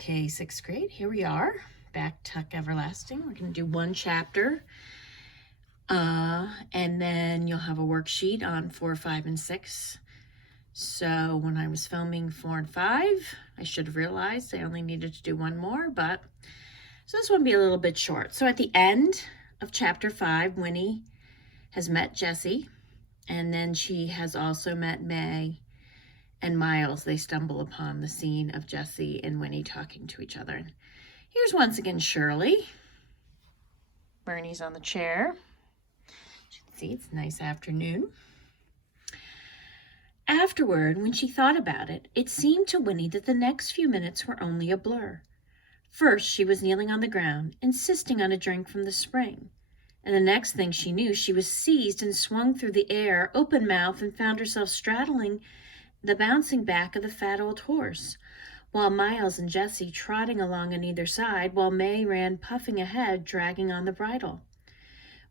Okay, sixth grade, here we are, back tuck everlasting. We're going to do one chapter, and then you'll have a worksheet on 4, 5, and 6. So when I was filming 4 and 5, I should have realized I only needed to do one more, but so this one will be a little bit short. So at the end of chapter 5, Winnie has met Jessie, and then she has also met May and Miles. They stumble upon the scene of Jessie and Winnie talking to each other. Here's once again Shirley. Bernie's on the chair. You can see it's a nice afternoon. Afterward, when she thought about it, it seemed to Winnie that the next few minutes were only a blur. First, she was kneeling on the ground, insisting on a drink from the spring. And the next thing she knew, she was seized and swung through the air, open-mouthed, and found herself straddling the bouncing back of the fat old horse, while Miles and Jessie trotting along on either side, while May ran puffing ahead, dragging on the bridle.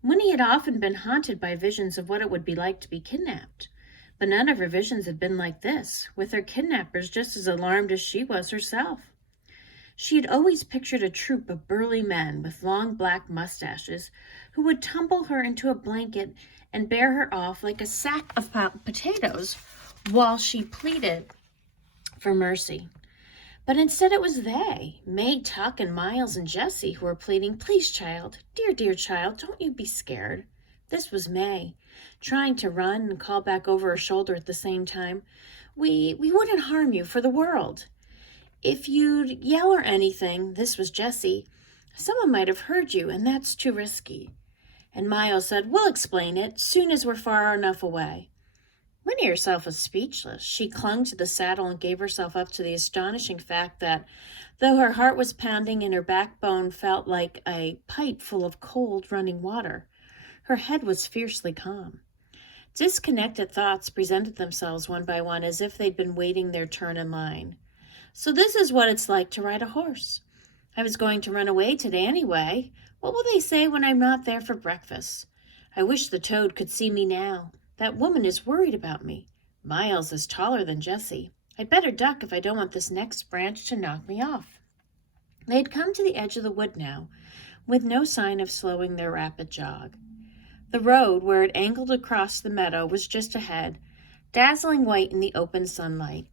Winnie had often been haunted by visions of what it would be like to be kidnapped, but none of her visions had been like this, with her kidnappers just as alarmed as she was herself. She had always pictured a troop of burly men with long black mustaches who would tumble her into a blanket and bear her off like a sack of potatoes while she pleaded for mercy. But instead it was they, May, Tuck, and Miles and Jessie, who were pleading, "Please, child, dear child, don't you be scared." This was May, trying to run and call back over her shoulder at the same time. We wouldn't harm you for the world. If you'd yell or anything," this was Jessie, "someone might have heard you, and that's too risky." And Miles said, "We'll explain it, soon as we're far enough away." Winnie herself was speechless. She clung to the saddle and gave herself up to the astonishing fact that, though her heart was pounding and her backbone felt like a pipe full of cold running water, her head was fiercely calm. Disconnected thoughts presented themselves one by one as if they'd been waiting their turn in line. So this is what it's like to ride a horse. I was going to run away today anyway. What will they say when I'm not there for breakfast? I wish the toad could see me now. That woman is worried about me. Miles is taller than Jessie. I'd better duck if I don't want this next branch to knock me off. They had come to the edge of the wood now, with no sign of slowing their rapid jog. The road, where it angled across the meadow, was just ahead, dazzling white in the open sunlight.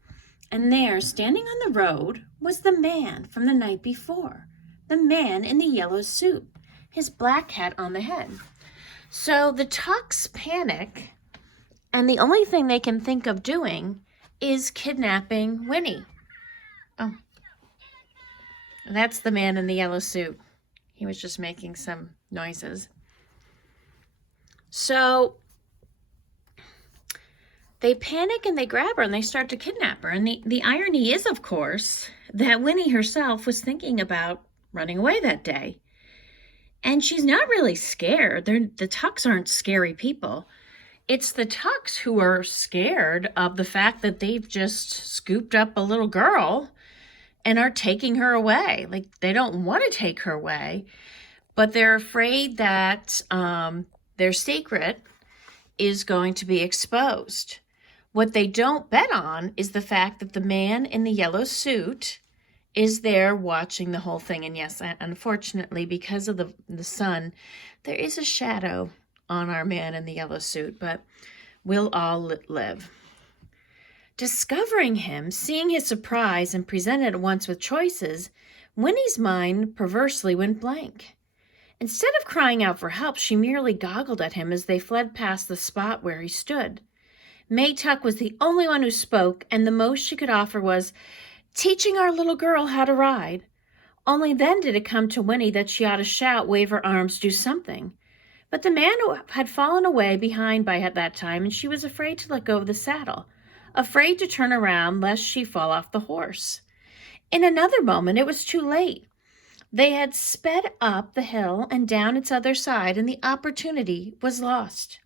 And there, standing on the road, was the man from the night before, the man in the yellow suit, his black hat on the head. So the Tucks panic, and the only thing they can think of doing is kidnapping Winnie. Oh, that's the man in the yellow suit. He was just making some noises. So they panic and they grab her and they start to kidnap her. And the irony is, of course, that Winnie herself was thinking about running away that day. And she's not really scared. The Tucks aren't scary people. It's the Tucks who are scared of the fact that they've just scooped up a little girl and are taking her away. Like, they don't want to take her away, but they're afraid that their secret is going to be exposed. What they don't bet on is the fact that the man in the yellow suit is there watching the whole thing. And yes, unfortunately, because of the sun, there is a shadow on our man in the yellow suit, but we'll all live. Discovering him, seeing his surprise, and presented at once with choices, Winnie's mind perversely went blank. Instead of crying out for help, she merely goggled at him as they fled past the spot where he stood. May Tuck was the only one who spoke, and the most she could offer was, "Teaching our little girl how to ride." Only then did it come to Winnie that she ought to shout, wave her arms, do something. But the man had fallen away behind by that time, and she was afraid to let go of the saddle, afraid to turn around lest she fall off the horse. In another moment, it was too late. They had sped up the hill and down its other side, and the opportunity was lost.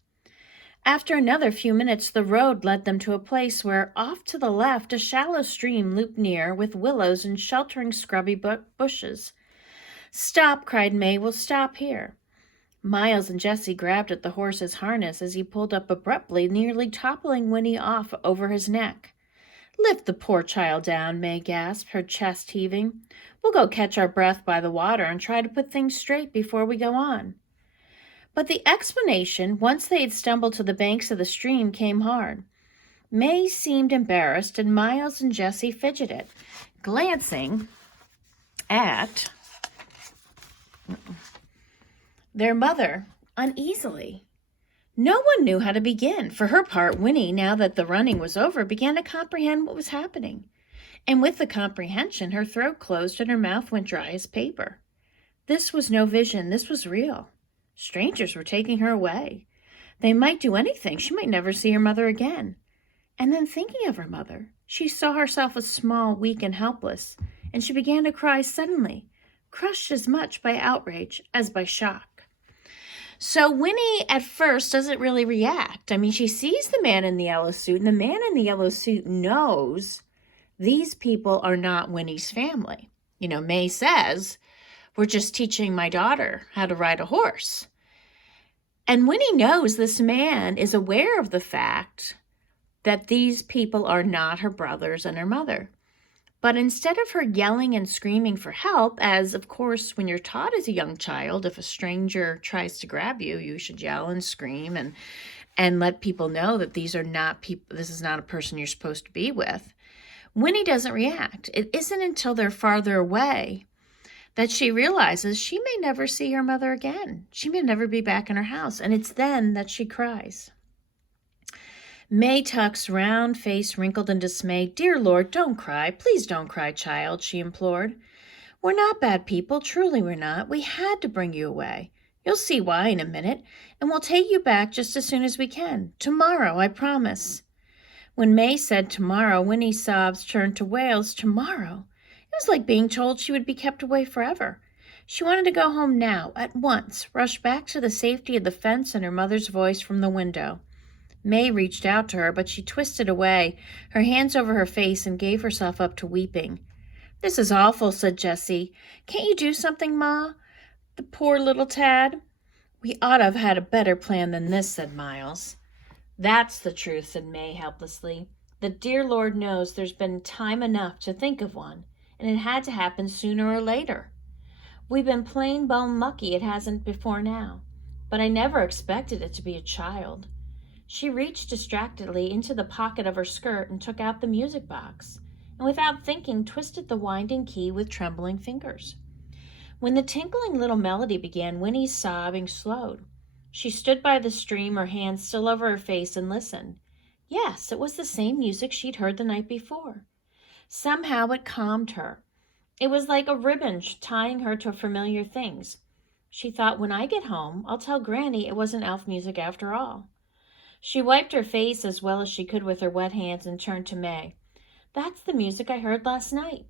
After another few minutes, the road led them to a place where, off to the left, a shallow stream looped near with willows and sheltering scrubby bushes. "Stop," cried May. "We'll stop here." Miles and Jessie grabbed at the horse's harness as he pulled up abruptly, nearly toppling Winnie off over his neck. Lift the poor child down, May gasped, her chest heaving. We'll go catch our breath by the water and try to put things straight before we go on. But the explanation, once they had stumbled to the banks of the stream, came hard. May seemed embarrassed, and Miles and Jessie fidgeted, glancing at their mother uneasily. No one knew how to begin. For her part, Winnie, now that the running was over, began to comprehend what was happening. And with the comprehension, her throat closed and her mouth went dry as paper. This was no vision. This was real. Strangers were taking her away. They might do anything. She might never see her mother again. And then, thinking of her mother, she saw herself as small, weak, and helpless, and she began to cry suddenly, crushed as much by outrage as by shock. So Winnie at first doesn't really react. I mean, she sees the man in the yellow suit, and the man in the yellow suit knows these people are not Winnie's family. You know, May says, we're just teaching my daughter how to ride a horse. And Winnie knows this man is aware of the fact that these people are not her brothers and her mother. But instead of her yelling and screaming for help, as of course when you're taught as a young child, if a stranger tries to grab you, you should yell and scream and let people know that these are not people, this is not a person you're supposed to be with. Winnie doesn't react. It isn't until they're farther away that she realizes she may never see her mother again. She may never be back in her house, and it's then that she cries. May Tuck's round face wrinkled in dismay. Dear Lord, don't cry. Please don't cry, child, she implored. We're not bad people. Truly we're not. We had to bring you away. You'll see why in a minute, and we'll take you back just as soon as we can. Tomorrow, I promise. When May said tomorrow, Winnie's sobs turned to wails. Tomorrow? It was like being told she would be kept away forever. She wanted to go home now, at once, rush back to the safety of the fence and her mother's voice from the window. May reached out to her, but she twisted away, her hands over her face, and gave herself up to weeping. This is awful, said Jessie. Can't you do something, Ma? The poor little tad. We ought to have had a better plan than this, said Miles. That's the truth, said May helplessly. The dear Lord knows there's been time enough to think of one, and it had to happen sooner or later. We've been plain bone lucky it hasn't before now, but I never expected it to be a child. She reached distractedly into the pocket of her skirt and took out the music box, and without thinking twisted the winding key with trembling fingers. When the tinkling little melody began, Winnie's sobbing slowed. She stood by the stream, her hands still over her face, and listened. Yes, it was the same music she'd heard the night before. Somehow it calmed her. It was like a ribbon tying her to familiar things. She thought, when I get home, I'll tell Granny it wasn't elf music after all. She wiped her face as well as she could with her wet hands and turned to May. That's the music I heard last night,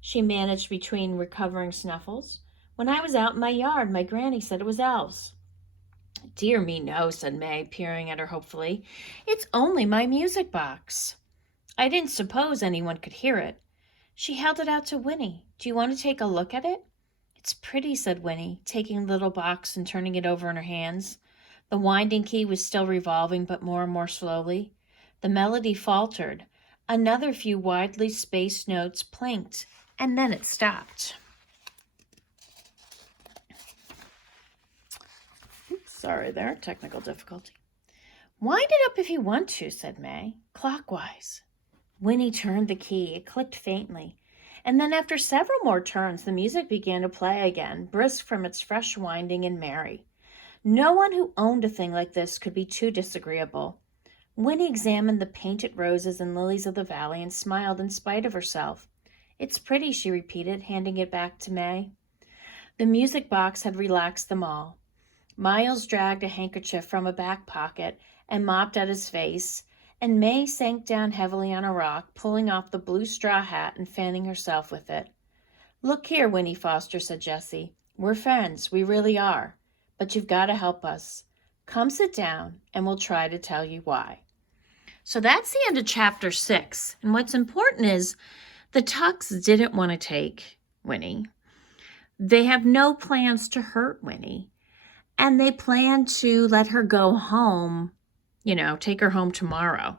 she managed between recovering snuffles. When I was out in my yard, my granny said it was elves. Dear me, no, said May, peering at her hopefully. It's only my music box. I didn't suppose anyone could hear it. She held it out to Winnie. Do you want to take a look at it? It's pretty, said Winnie, taking the little box and turning it over in her hands. The winding key was still revolving, but more and more slowly. The melody faltered. Another few widely spaced notes planked, and then it stopped. Oops, sorry there, technical difficulty. Wind it up if you want to, said May, clockwise. Winnie turned the key. It clicked faintly. And then after several more turns, the music began to play again, brisk from its fresh winding and merry. No one who owned a thing like this could be too disagreeable. Winnie examined the painted roses and lilies of the valley and smiled in spite of herself. It's pretty, she repeated, handing it back to May. The music box had relaxed them all. Miles dragged a handkerchief from a back pocket and mopped at his face, and May sank down heavily on a rock, pulling off the blue straw hat and fanning herself with it. Look here, Winnie Foster, said Jessie. We're friends, we really are. But you've got to help us. Come sit down, and we'll try to tell you why. So that's the end of chapter 6. And what's important is the Tucks didn't want to take Winnie. They have no plans to hurt Winnie. And they plan to let her go home, take her home tomorrow.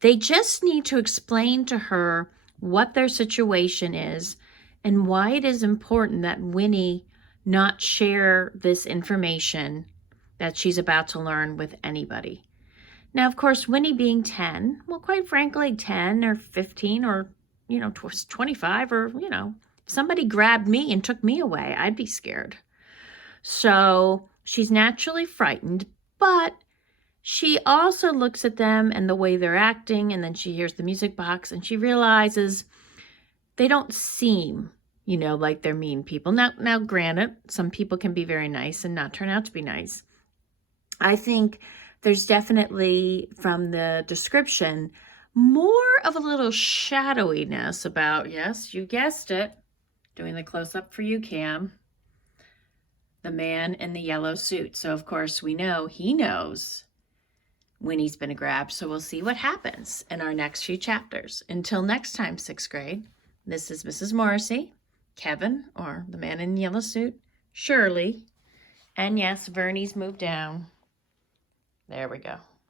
They just need to explain to her what their situation is and why it is important that Winnie not share this information that she's about to learn with anybody. Now, of course, Winnie being 10, well, quite frankly, 10 or 15 or, 25 or, if somebody grabbed me and took me away, I'd be scared. So she's naturally frightened, but she also looks at them and the way they're acting, and then she hears the music box and she realizes they don't seem, like they're mean people. Now, granted, some people can be very nice and not turn out to be nice. I think there's definitely, from the description, more of a little shadowiness about, yes, you guessed it, doing the close-up for you, Cam, the man in the yellow suit. So, of course, we know he knows Winnie's been grabbed, so we'll see what happens in our next few chapters. Until next time, 6th grade, this is Mrs. Morrissey, Kevin, or the man in the yellow suit, Shirley, and yes, Vernie's moved down. There we go.